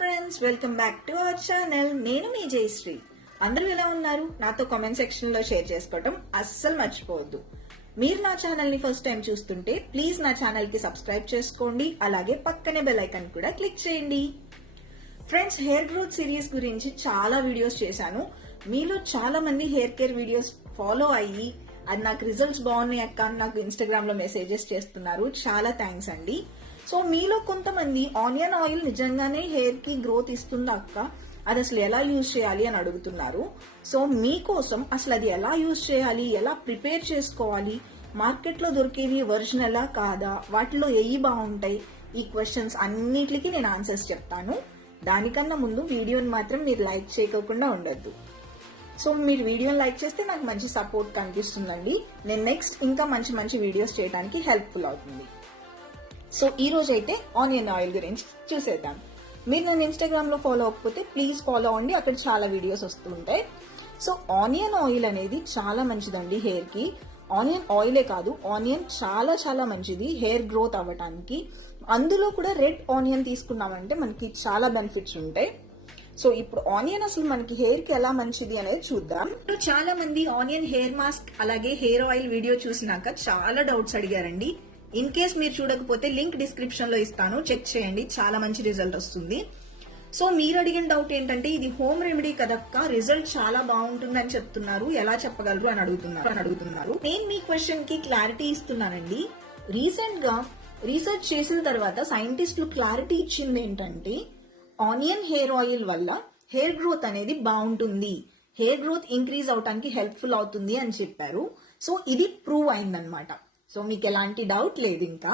Friends, welcome back to our channel. నేను మీ జయశ్రీ. అందరూ ఎలా ఉన్నారు? నాతో కామెంట్ సెక్షన్ లో షేర్ చేసుకోవడం అస్సలు మర్చిపోవద్దు. మీరు నా ఛానల్ ని ఫస్ట్ టైం చూస్తుంటే ప్లీజ్ నా ఛానల్ కి సబ్స్క్రైబ్ చేసుకోండి. అలాగే పక్కనే బెల్ ఐకాన్ కూడా క్లిక్ చేయండి. ఫ్రెండ్స్, హెయిర్ గ్రోత్ సిరీస్ గురించి చాలా వీడియోస్ చేశాను. మీలో చాలా మంది హెయిర్ కేర్ వీడియోస్ ఫాలో అయ్యి అది నాకు రిజల్ట్స్ బాగున్నాయి అక్క అని నాకు ఇన్స్టాగ్రామ్ లో మెసేజెస్ చేస్తున్నారు. చాలా థ్యాంక్స్ అండి. సో మీలో కొంతమంది ఆనియన్ ఆయిల్ నిజంగానే హెయిర్ కి గ్రోత్ ఇస్తుందా అక్క, అది అసలు ఎలా యూజ్ చేయాలి అని అడుగుతున్నారు. సో మీకోసం అసలు అది ఎలా యూజ్ చేయాలి, ఎలా ప్రిపేర్ చేసుకోవాలి, మార్కెట్ లో దొరికేవి ఒరిజినలా కాదా, వాటిలో ఏవి బాగుంటాయి, ఈ క్వశ్చన్స్ అన్నిటికీ నేను ఆన్సర్స్ చెప్తాను. దానికన్నా ముందు వీడియోని మాత్రం మీరు లైక్ చేయకుండా ఉండొద్దు. సో మీరు వీడియోని లైక్ చేస్తే నాకు మంచి సపోర్ట్ కనిపిస్తుందండి. నేను నెక్స్ట్ ఇంకా మంచి మంచి వీడియోస్ చేయడానికి హెల్ప్ఫుల్ అవుతుంది. సో ఈ రోజు అయితే ఆనియన్ ఆయిల్ గురించి చూసేద్దాం. మీరు నన్ను ఇన్స్టాగ్రామ్ లో ఫాలో అవ్వకపోతే ప్లీజ్ ఫాలో అవ్వండి, అక్కడ చాలా వీడియోస్ వస్తూ ఉంటాయి. సో ఆనియన్ ఆయిల్ అనేది చాలా మంచిదండి హెయిర్ కి. ఆనియన్ ఆయిలే కాదు, ఆనియన్ చాలా చాలా మంచిది హెయిర్ గ్రోత్ అవ్వడానికి. అందులో కూడా రెడ్ ఆనియన్ తీసుకున్నామంటే మనకి చాలా బెనిఫిట్స్ ఉంటాయి. సో ఇప్పుడు ఆనియన్ అసలు మనకి హెయిర్ కి ఎలా మంచిది అనేది చూద్దాం. చాలా మంది ఆనియన్ హెయిర్ మాస్క్ అలాగే హెయిర్ ఆయిల్ వీడియో చూసినాక చాలా డౌట్స్ అడిగారండి. ఇన్ కేస్ మీరు చూడకపోతే లింక్ డిస్క్రిప్షన్ లో ఇస్తాను, చెక్ చేయండి, చాలా మంచి రిజల్ట్ వస్తుంది. సో మీరు అడిగిన డౌట్ ఏంటంటే ఇది హోమ్ రెమెడీ కదక్క, రిజల్ట్ చాలా బాగుంటుందని చెప్తున్నారు, ఎలా చెప్పగలరు అని అడుగుతున్నారు. నేను మీ క్వశ్చన్ కి క్లారిటీ ఇస్తున్నానండి. రీసెంట్ గా రీసెర్చ్ చేసిన తర్వాత సైంటిస్టులు క్లారిటీ ఇచ్చింది ఏంటంటే ఆనియన్ హెయిర్ ఆయిల్ వల్ల హెయిర్ గ్రోత్ అనేది బాగుంటుంది, హెయిర్ గ్రోత్ ఇంక్రీజ్ అవడానికి హెల్ప్ఫుల్ అవుతుంది అని చెప్పారు. సో ఇది ప్రూవ్ అయిందనమాట. సో మీకు ఎలాంటి డౌట్ లేదు ఇంకా.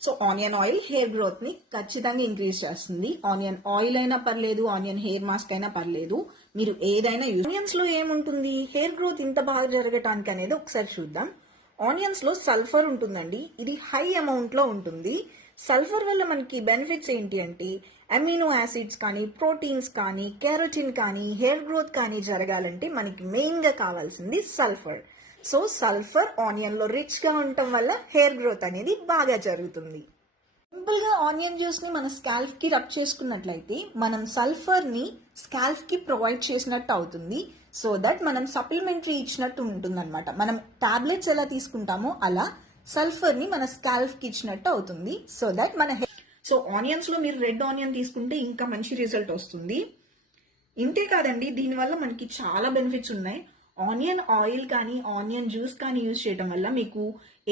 So onion oil hair growth ని ఖచ్చితంగా ఇంక్రీజ్ చేస్తుంది. ఆనియన్ ఆయిల్ అయినా పర్లేదు, ఆనియన్ హెయిర్ మాస్క్ అయినా పర్లేదు, మీరు ఏదైనా యూజ్. ఆనియన్స్ లో ఏముంటుంది హెయిర్ గ్రోత్ ఇంత బాగా జరగటానికి అనేది ఒకసారి చూద్దాం. ఆనియన్స్ లో సల్ఫర్ ఉంటుందండి, ఇది హై అమౌంట్ లో ఉంటుంది. సల్ఫర్ వల్ల మనకి బెనిఫిట్స్ ఏంటి అంటే అమినో యాసిడ్స్ కానీ, ప్రోటీన్స్ కానీ, కెరోటిన్ కానీ, హెయిర్ గ్రోత్ కానీ జరగాలంటే మనకి మెయిన్ గా కావాల్సింది సల్ఫర్. సో సల్ఫర్ ఆనియన్ లో రిచ్ గా ఉండటం వల్ల హెయిర్ గ్రోత్ అనేది బాగా జరుగుతుంది. సింపుల్ గా ఆనియన్ జ్యూస్ ని మన స్కాల్ప్ కి రబ్ చేసుకున్నట్లయితే మనం సల్ఫర్ ని స్కాల్ప్ కి ప్రొవైడ్ చేసినట్టు అవుతుంది. సో దట్ మనం సప్లిమెంటరీ ఇచ్చినట్టు ఉంటుంది అనమాట. మనం టాబ్లెట్స్ ఎలా తీసుకుంటామో అలా సల్ఫర్ ని మన స్కాల్ప్ కి ఇచ్చినట్టు అవుతుంది. సో దట్ మన సో ఆనియన్స్ లో మీరు రెడ్ ఆనియన్ తీసుకుంటే ఇంకా మంచి రిజల్ట్ వస్తుంది. ఇంతే కాదండి, దీనివల్ల మనకి చాలా బెనిఫిట్స్ ఉన్నాయి. ఆనియన్ ఆయిల్ కానీ ఆనియన్ జ్యూస్ కానీ యూజ్ చేయడం వల్ల మీకు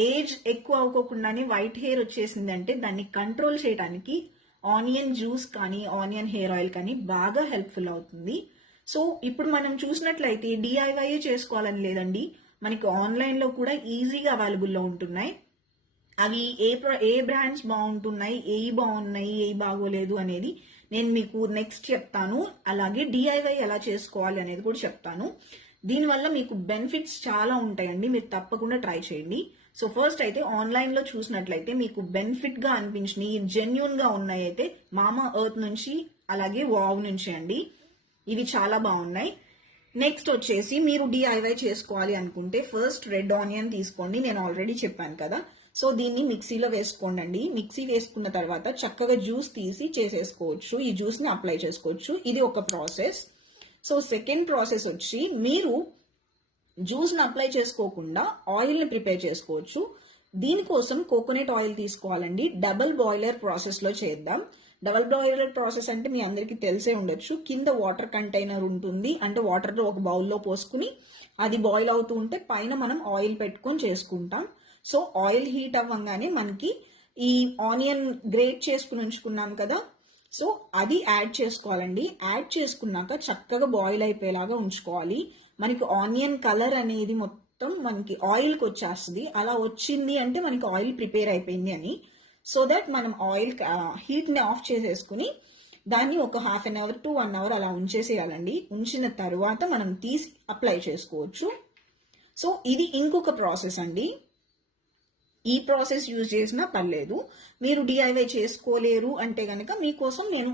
ఏజ్ ఎక్కువ అవ్వకుండానే వైట్ హెయిర్ వచ్చేసిందంటే దాన్ని కంట్రోల్ చేయడానికి ఆనియన్ జ్యూస్ కానీ ఆనియన్ హెయిర్ ఆయిల్ కానీ బాగా హెల్ప్ఫుల్ అవుతుంది. సో ఇప్పుడు మనం చూసినట్లయితే డిఐవై చేసుకోవాలని లేదండి, మనకి ఆన్లైన్ లో కూడా ఈజీగా అవైలబుల్ లో ఉంటున్నాయి. అవి ఏ బ్రాండ్స్ బాగుంటున్నాయి, ఏవి బాగున్నాయి, ఏవి బాగోలేదు అనేది నేను మీకు నెక్స్ట్ చెప్తాను. అలాగే డిఐవై ఎలా చేసుకోవాలి అనేది కూడా చెప్తాను. దీనివల్ల మీకు బెనిఫిట్స్ చాలా ఉంటాయండి, మీరు తప్పకుండా ట్రై చేయండి. సో ఫస్ట్ అయితే ఆన్లైన్ లో చూసినట్లయితే మీకు బెనిఫిట్ గా అనిపించినవి, జెన్యూన్ గా ఉన్నాయి అయితే మామా ఎర్త్ నుంచి అలాగే వావ్ నుంచి అండి, ఇవి చాలా బాగున్నాయి. నెక్స్ట్ వచ్చేసి మీరు డిఐవై చేసుకోవాలి అనుకుంటే ఫస్ట్ రెడ్ ఆనియన్ తీసుకోండి, నేను ఆల్రెడీ చెప్పాను కదా. సో దీన్ని మిక్సీలో వేసుకోండి. మిక్సీ వేసుకున్న తర్వాత చక్కగా జ్యూస్ తీసి చేసేసుకోవచ్చు, ఈ జ్యూస్ ని అప్లై చేసుకోవచ్చు. ఇది ఒక ప్రాసెస్. సో సెకండ్ ప్రాసెస్ వచ్చి మీరు జ్యూస్ ని అప్లై చేసుకోకుండా ఆయిల్ ని ప్రిపేర్ చేసుకోవచ్చు. దీనికోసం కోకోనట్ ఆయిల్ తీసుకోవాలండి. డబుల్ బాయిలర్ ప్రాసెస్ లో చేద్దాం. డబుల్ బాయిలర్ ప్రాసెస్ అంటే మీ అందరికీ తెలిసే ఉండొచ్చు. కింద వాటర్ కంటైనర్ ఉంటుంది, అంటే వాటర్ లో ఒక బౌల్లో పోసుకుని అది బాయిల్ అవుతూ ఉంటే పైన మనం ఆయిల్ పెట్టుకొని చేసుకుంటాం. సో ఆయిల్ హీట్ అవ్వగానే మనకి ఈ ఆనియన్ గ్రేట్ చేసుకుని ఉంచుకున్నాం కదా, సో అది యాడ్ చేసుకోవాలండి. యాడ్ చేసుకున్నాక చక్కగా బాయిల్ అయిపోయేలాగా ఉంచుకోవాలి. మనకి ఆనియన్ కలర్ అనేది మొత్తం మనకి ఆయిల్కి వచ్చేస్తుంది. అలా వచ్చింది అంటే మనకి ఆయిల్ ప్రిపేర్ అయిపోయింది అని. సో దట్ మనం ఆయిల్ హీట్ ని ఆఫ్ చేసేసుకుని దాన్ని ఒక half an hour to 1 hour అలా ఉంచేసేయాలండి. ఉంచిన తర్వాత మనం తీసి అప్లై చేసుకోవచ్చు. సో ఇది ఇంకొక ప్రాసెస్ అండి. ఈ ప్రాసెస్ యూజ్ చేసినా పర్లేదు. మీరు డిఐవై చేసుకోలేరు అంటే గనక మీకోసం నేను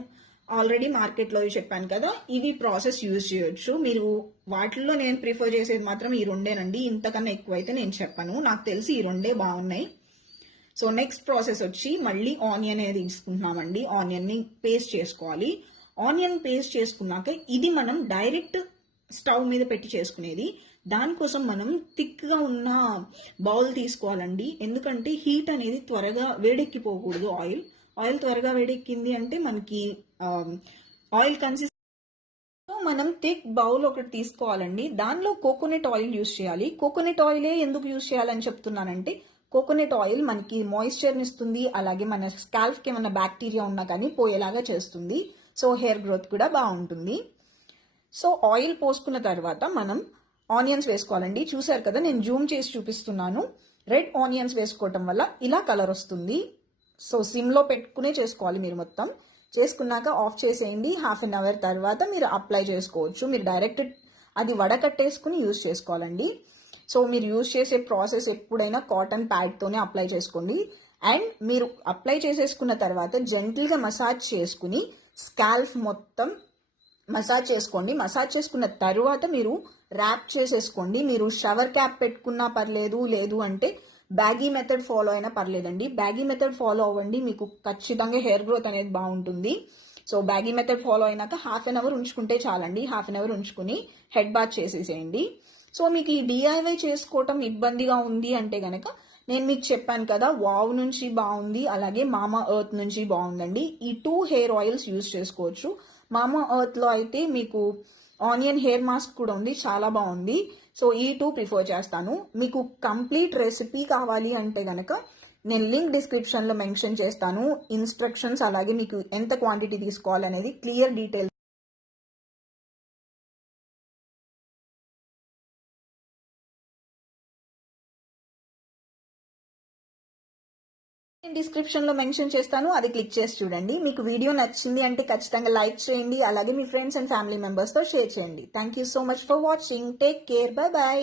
ఆల్రెడీ మార్కెట్ లో చెప్పాను కదా, ఇవి ప్రాసెస్ యూజ్ చేయొచ్చు. మీరు వాటిల్లో నేను ప్రిఫర్ చేసేది మాత్రం ఈ రెండేనండి, ఇంతకన్నా ఎక్కువైతే నేను చెప్పను. నాకు తెలిసి ఈ రెండే బాగున్నాయి. సో నెక్స్ట్ ప్రాసెస్ వచ్చి మళ్ళీ ఆనియన్ అనేది తీసుకుంటున్నామండి. ఆనియన్ ని పేస్ట్ చేసుకోవాలి. ఆనియన్ పేస్ట్ చేసుకున్నాక ఇది మనం డైరెక్ట్ స్టవ్ మీద పెట్టి చేసుకునేది. దానికోసం మనం థిక్ గా ఉన్న బౌల్ తీసుకోవాలండి. ఎందుకంటే హీట్ అనేది త్వరగా వేడెక్కిపోకూడదు. ఆయిల్ త్వరగా వేడెక్కింది అంటే మనకి ఆయిల్ కన్సిస్టెన్సీ. మనం థిక్ బౌల్ ఒకటి తీసుకోవాలండి. దానిలో కోకోనట్ ఆయిల్ యూస్ చేయాలి. కోకోనట్ ఆయిలే ఎందుకు యూస్ చేయాలని చెప్తున్నానంటే కోకోనట్ ఆయిల్ మనకి మాయిశ్చర్ని ఇస్తుంది. అలాగే మన స్కాల్ప్ కి ఏమైనా బ్యాక్టీరియా ఉన్నా కానీ పోయేలాగా చేస్తుంది. సో హెయిర్ గ్రోత్ కూడా బాగుంటుంది. సో ఆయిల్ పోసుకున్న తర్వాత మనం ఆనియన్స్ వేసుకోవాలండి. చూసారు కదా, నేను జూమ్ చేసి చూపిస్తున్నాను. రెడ్ ఆనియన్స్ వేసుకోవటం వల్ల ఇలా కలర్ వస్తుంది. సో సిమ్ లో పెట్టుకునే చేసుకోవాలి మీరు. మొత్తం చేసుకున్నాక ఆఫ్ చేసేయండి. హాఫ్ అన్ అవర్ తర్వాత మీరు అప్లై చేసుకోవచ్చు. మీరు డైరెక్ట్ అది వడకట్టేసుకుని యూజ్ చేసుకోవాలండి. సో మీరు యూజ్ చేసే ప్రాసెస్ ఎప్పుడైనా కాటన్ ప్యాడ్ తోనే అప్లై చేసుకోండి. అండ్ మీరు అప్లై చేసేసుకున్న తర్వాత జెంటిల్ గా మసాజ్ చేసుకుని స్కాల్ప్ మొత్తం మసాజ్ చేసుకోండి. మసాజ్ చేసుకున్న తర్వాత మీరు ర్యాప్ చేసేసుకోండి. మీరు షవర్ క్యాప్ పెట్టుకున్నా పర్లేదు, లేదు అంటే బ్యాగీ మెథడ్ ఫాలో అయినా పర్లేదండి. బ్యాగీ మెథడ్ ఫాలో అవ్వండి, మీకు ఖచ్చితంగా హెయిర్ గ్రోత్ అనేది బాగుంటుంది. సో బ్యాగీ మెథడ్ ఫాలో అయినాక హాఫ్ అన్ అవర్ ఉంచుకుంటే చాలండి. హాఫ్ అన్ అవర్ ఉంచుకుని హెడ్ బాత్ చేసేసేయండి. సో మీకు ఈ డిఐవై చేసుకోవటం ఇబ్బందిగా ఉంది అంటే గనక నేను మీకు చెప్పాను కదా, వావ్ నుంచి బాగుంది, అలాగే మామా ఎర్త్ నుంచి బాగుందండి. ఈ 2 హెయిర్ ఆయిల్స్ యూజ్ చేసుకోవచ్చు. మామా ఎర్త్ లో అయితే మీకు ఆనియన్ హెయిర్ మాస్క్ కూడా ఉంది, చాలా బాగుంది. సో ఈ 2 ప్రిఫర్ చేస్తాను. మీకు కంప్లీట్ రెసిపీ కావాలి అంటే గనక నేను లింక్ డిస్క్రిప్షన్ లో మెన్షన్ చేస్తాను. ఇన్స్ట్రక్షన్స్ అలాగే మీకు ఎంత క్వాంటిటీ తీసుకోవాలనేది క్లియర్ డీటెయిల్స్ డిస్క్రిప్షన్ లో మెన్షన్ చేస్తాను. అది క్లిక్ చేసి చూడండి. మీకు వీడియో నచ్చింది అంటే ఖచ్చితంగా లైక్ చేయండి. అలాగే మీ ఫ్రెండ్స్ అండ్ ఫ్యామిలీ మెంబర్స్ తో షేర్ చేయండి. Thank you so much for watching. Take care. By by.